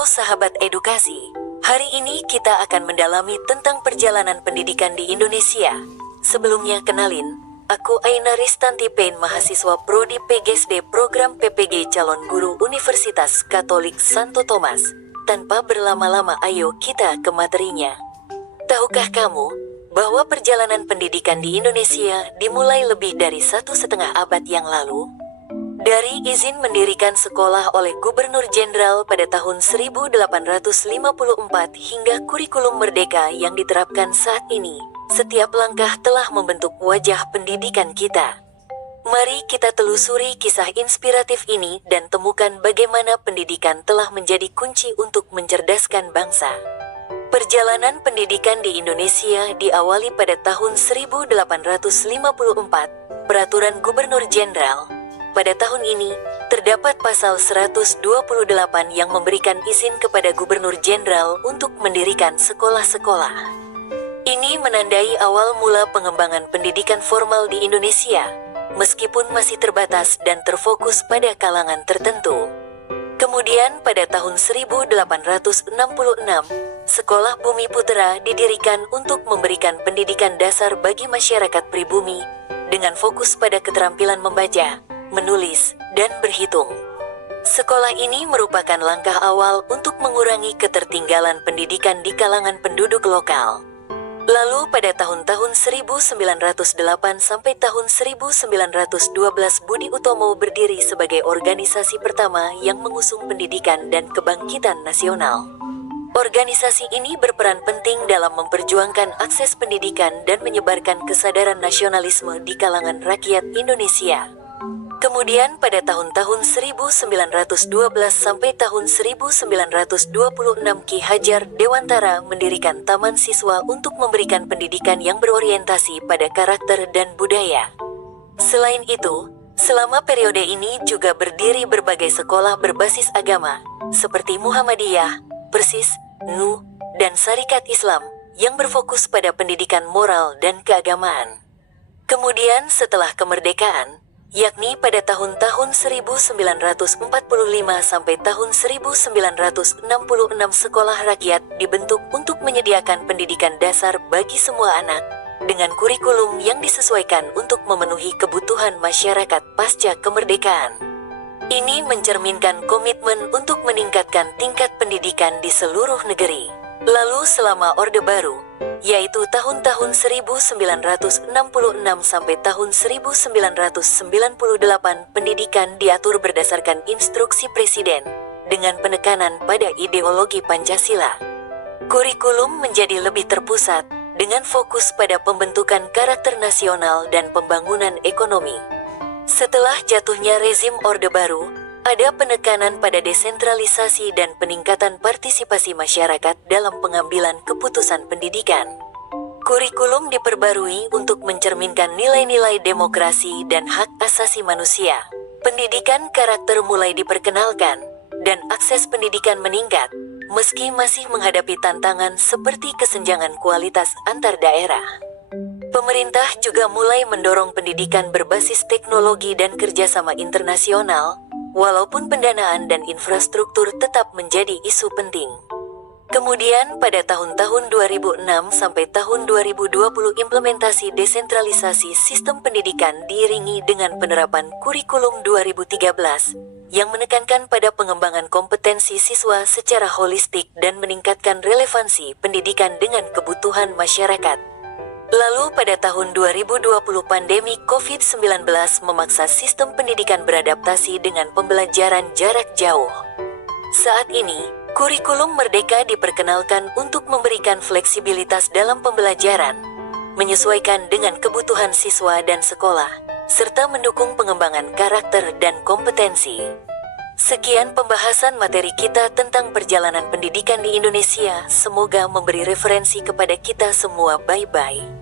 Halo sahabat edukasi, hari ini kita akan mendalami tentang perjalanan pendidikan di Indonesia. Sebelumnya kenalin, aku Aina Ristanti Pain, mahasiswa Prodi PGSD Program PPG Calon Guru Universitas Katolik Santo Thomas. Tanpa berlama-lama ayo kita ke materinya. Tahukah kamu bahwa perjalanan pendidikan di Indonesia dimulai lebih dari 1,5 abad yang lalu? Dari izin mendirikan sekolah oleh Gubernur Jenderal pada tahun 1854 hingga kurikulum merdeka yang diterapkan saat ini, setiap langkah telah membentuk wajah pendidikan kita. Mari kita telusuri kisah inspiratif ini dan temukan bagaimana pendidikan telah menjadi kunci untuk mencerdaskan bangsa. Perjalanan pendidikan di Indonesia diawali pada tahun 1854, Peraturan Gubernur Jenderal. Pada tahun ini, terdapat pasal 128 yang memberikan izin kepada Gubernur Jenderal untuk mendirikan sekolah-sekolah. Ini menandai awal mula pengembangan pendidikan formal di Indonesia, meskipun masih terbatas dan terfokus pada kalangan tertentu. Kemudian pada tahun 1866, Sekolah Bumi Putera didirikan untuk memberikan pendidikan dasar bagi masyarakat pribumi, dengan fokus pada keterampilan membaca, menulis, dan berhitung. Sekolah ini merupakan langkah awal untuk mengurangi ketertinggalan pendidikan di kalangan penduduk lokal. Lalu pada tahun-tahun 1908 sampai tahun 1912 Budi Utomo berdiri sebagai organisasi pertama yang mengusung pendidikan dan kebangkitan nasional. Organisasi ini berperan penting dalam memperjuangkan akses pendidikan dan menyebarkan kesadaran nasionalisme di kalangan rakyat Indonesia. Kemudian pada tahun-tahun 1912 sampai tahun 1926 Ki Hajar Dewantara mendirikan Taman Siswa untuk memberikan pendidikan yang berorientasi pada karakter dan budaya. Selain itu, selama periode ini juga berdiri berbagai sekolah berbasis agama, seperti Muhammadiyah, Persis, NU, dan Sarekat Islam, yang berfokus pada pendidikan moral dan keagamaan. Kemudian setelah kemerdekaan, yakni pada tahun-tahun 1945 sampai tahun 1966 sekolah rakyat dibentuk untuk menyediakan pendidikan dasar bagi semua anak, dengan kurikulum yang disesuaikan untuk memenuhi kebutuhan masyarakat pasca kemerdekaan. Ini mencerminkan komitmen untuk meningkatkan tingkat pendidikan di seluruh negeri. Lalu selama Orde Baru, yaitu tahun-tahun 1966 sampai tahun 1998, pendidikan diatur berdasarkan instruksi Presiden, dengan penekanan pada ideologi Pancasila. Kurikulum menjadi lebih terpusat, dengan fokus pada pembentukan karakter nasional dan pembangunan ekonomi. Setelah jatuhnya rezim Orde Baru, ada penekanan pada desentralisasi dan peningkatan partisipasi masyarakat dalam pengambilan keputusan pendidikan. Kurikulum diperbarui untuk mencerminkan nilai-nilai demokrasi dan hak asasi manusia. Pendidikan karakter mulai diperkenalkan, dan akses pendidikan meningkat, meski masih menghadapi tantangan seperti kesenjangan kualitas antar daerah. Pemerintah juga mulai mendorong pendidikan berbasis teknologi dan kerjasama internasional, walaupun pendanaan dan infrastruktur tetap menjadi isu penting. Kemudian pada tahun-tahun 2006 sampai tahun 2020 implementasi desentralisasi sistem pendidikan diiringi dengan penerapan kurikulum 2013, yang menekankan pada pengembangan kompetensi siswa secara holistik dan meningkatkan relevansi pendidikan dengan kebutuhan masyarakat. Lalu pada tahun 2020 pandemi COVID-19 memaksa sistem pendidikan beradaptasi dengan pembelajaran jarak jauh. Saat ini, kurikulum merdeka diperkenalkan untuk memberikan fleksibilitas dalam pembelajaran, menyesuaikan dengan kebutuhan siswa dan sekolah, serta mendukung pengembangan karakter dan kompetensi. Sekian pembahasan materi kita tentang perjalanan pendidikan di Indonesia. Semoga memberi referensi kepada kita semua. Bye-bye.